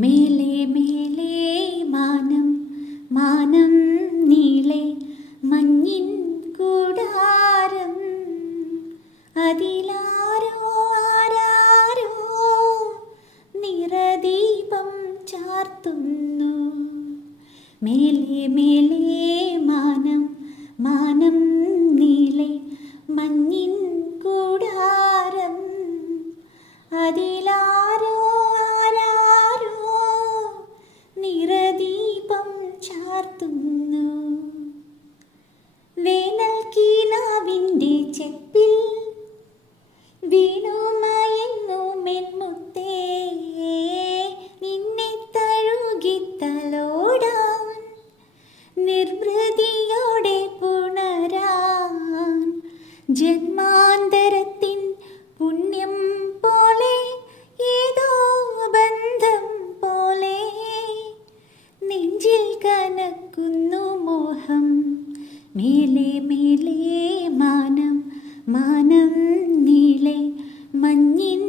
മേലെ മേലെ മാനം മാനം നീളെ മഞ്ഞിൻ കൂടാരം അതിലാരോ ആരാരോ നിറദീപം ചാർത്തുന്നു. മേലെ മേലെ മാനം മാനം നീളെ മഞ്ഞിൻ കൂടാരം അതിലാരോ ആരാരോ നിറദീപം ചാർത്തുന്നു. വേനൽ കിനാവിൻ്റെ ചെപ്പിൽ വീണുമയങ്ങുമെൻമുത്തേ നിന്നെ തഴുകിത്തലോടാൻ നിർവൃതിയോടെ പുണരാൻ ജന്മാന്തരത്തിൻ പുണ്യം പോലെ ഏതോ ബന്ധം പോലെ നെഞ്ചിൽ കനക്കുന്നു മോഹം. മേലെ മേലെ മാനം മാനം നീളെ മഞ്ഞിൻ